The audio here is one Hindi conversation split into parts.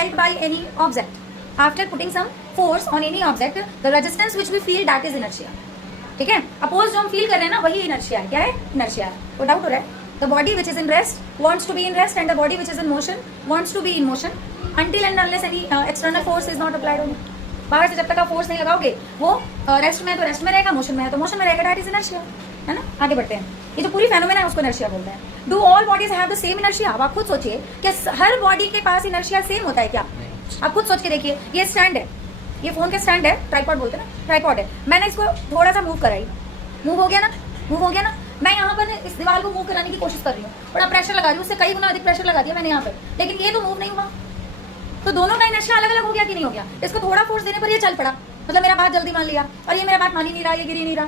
felt by any object. After putting some force on any object, the resistance which we feel that is inertia. ठीक है, अपोज जो हम फील कर रहे हैं ना वही इनर्शिया है. क्या है? इनर्शिया है. तो डाउट हो रहा है? The body which is in rest wants to be in rest and the body which is in motion wants to be in motion until and unless any external force is not applied on it. बाहर से जब तक आप फोर्स नहीं लगाओगे वो रेस्ट में है तो रेस्ट में रहेगा, मोशन में है तो मोशन में रहेगा. That is inertia. है ना? आगे बढ़ते हैं. ये जो पूरी फेनोमेना है उसको इनर्शिया बोलते हैं. Do all bodies have the same inertia? आप खुद सोचिए कि हर बॉडी के पास इनर्शिया सेम होता है क्या? आप खुद सोच के देखिए. ये स्टैंड है, ये फोन का स्टैंड है, ट्राइपॉड बोलते हैं ना, ट्राइपॉड है. मैंने इसको थोड़ा सा मूव कराई, मूव हो गया ना, मूव हो गया ना. मैं यहाँ पर इस दीवार को मूव कराने की कोशिश कर रही हूँ, बड़ा प्रेशर लगा रही हूँ, उससे कई गुना अधिक प्रेशर लगा दिया मैंने यहाँ पर, लेकिन ये तो मूव नहीं हुआ. तो दोनों का इनर्शिया अलग अलग हो गया कि नहीं हो गया? इसको थोड़ा फोर्स देने पर ये चल पड़ा, मतलब मेरा बात जल्दी मान लिया, और ये मेरा बात मान ही नहीं रहा, ये गिर ही नहीं रहा.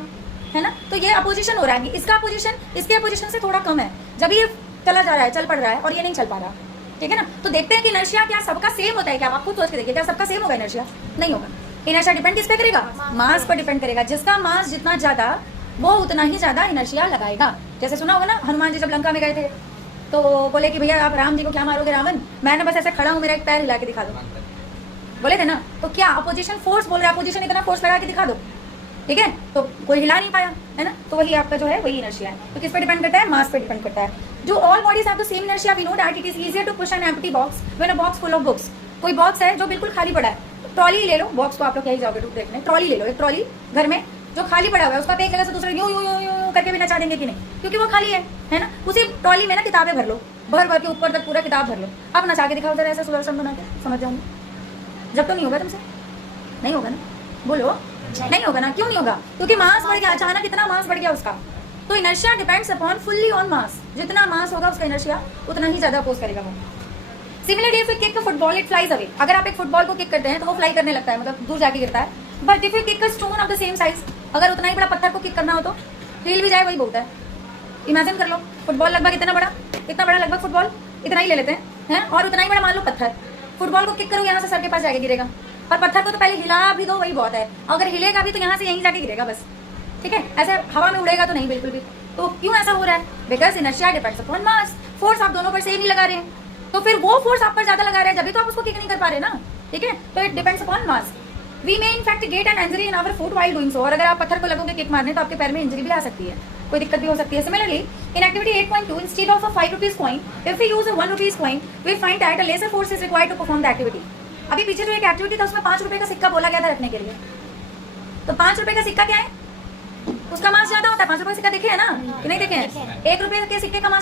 है ना? तो ये अपोजिशन हो रहा है. इसका अपोजिशन इसके अपोजिशन से थोड़ा कम है, जब ये चला जा रहा है, चल पड़ रहा है, और ये नहीं चल पा रहा. ठीक है ना? तो देखते हैं कि इनर्शिया क्या सबका सेम होता है क्या? आप खुद सोच के देखिए, क्या सबका सेम होगा इनर्शिया? नहीं होगा. इनर्शिया डिपेंड किस पे करेगा? मास पर डिपेंड करेगा. जिसका मास जितना ज्यादा वो उतना ही ज्यादा इनर्शिया लगाएगा. जैसे सुना होगा ना, हनुमान जी जब लंका में गए थे तो बोले कि भैया आप राम जी को क्या मारोगे रावण? मैंने बस ऐसे खड़ा हूँ, मेरा एक पैर हिला के दिखा दो, बोले थे ना. तो क्या अपोजिशन फोर्स बोल रहा है, अपोजिशन इतना फोर्स लगा के दिखा दो. ठीक है, तो कोई हिला नहीं पाया. है ना? तो वही आपका जो है वही इनर्शिया है. तो किस पे डिपेंड करता है? मास पे डिपेंड करता है. जो all bodies have the same inertia, we know that it is easier to push an empty box when a box full of books. कोई बॉक्स है जो बिल्कुल खाली पड़ा है, ट्रॉली ले लो, बॉक्स तो आप लोग यही जाओगे देखने, ट्रॉली ले लो, एक ट्रॉली घर में जो खाली पड़ा हुआ है उसका एक जगह से दूसरे यूं यूं यूं यूं करके भी नचा देंगे कि नहीं? क्योंकि वो खाली है ना? उसी ट्रॉली में ना किताबें भर लो, भर भर के ऊपर तक पूरा किताब भर लो. अब नचा के दिखाओ जरा ऐसे सुदर्शन बना के, समझ जाऊंगी. जब तो नहीं होगा तुमसे, नहीं होगा ना, बोलो नहीं होगा ना. क्यों नहीं होगा? क्योंकि मास बढ़ गया, अचानक इतना मास बढ़ गया उसका. तो inertia depends upon fully on मास. जितना मास होगा उसका इनर्शिया उतना ही ज्यादा अपोज करेगा वो. Similarly if you kick a football it flies away. अगर आप एक फुटबॉल को किक करते हैं तो वो फ्लाई करने लगता है, मतलब दूर जाके गिरता है. But if you kick a stone of the same size, अगर उतना ही बड़ा पत्थर को किक करना हो तो हिल भी जाए, वही बहुत है. इमेजिन कर लो, फुटबॉल लगभग इतना बड़ा लगभग फुटबॉल इतना ही ले लेते हैं, और उतना ही बड़ा मान लो पत्थर. फुटबॉल को किक करो यहाँ से सर के पास जाके गिरेगा, और पत्थर को तो पहले हिला भी दो, वही बहुत है. अगर हिलेगा भी तो यहाँ से यहीं जाके गिरेगा बस. ठीक है, ऐसे हवा में उड़ेगा तो नहीं बिल्कुल भी. तो क्यों ऐसा हो रहा है? Because inertia depends upon mass. Force आप दोनों पर सेम ही लगा रहे हैं, तो फिर वो फोर्स आप पर ज्यादा लगा रहे हैं, जब तो आप उसको किक नहीं कर पा रहे ना. ठीक है, तो it depends upon mass. We may in fact get an injury in our foot while doing so. और अगर आप पत्थर को लगोगे किक मारने तो आपके पैर में इंजरी भी आ सकती है, कोई दिक्कत भी हो सकती है. Similarly in activity 8.2 instead of a 5 rupees coin, if we use a 1 rupees coin we find that a lesser force is required to perform the activity. अभी पीछे जो एक एक्टिविटी था उसमें 5 रुपए का सिक्का बोला गया था रखने के लिए. तो 5 रुपए का सिक्का क्या है? उसका मास ज्यादा होता है. 5 रुपए का सिक्का देखे है ना कि नहीं देखे हैं? 1 रुपए के सिक्के का मास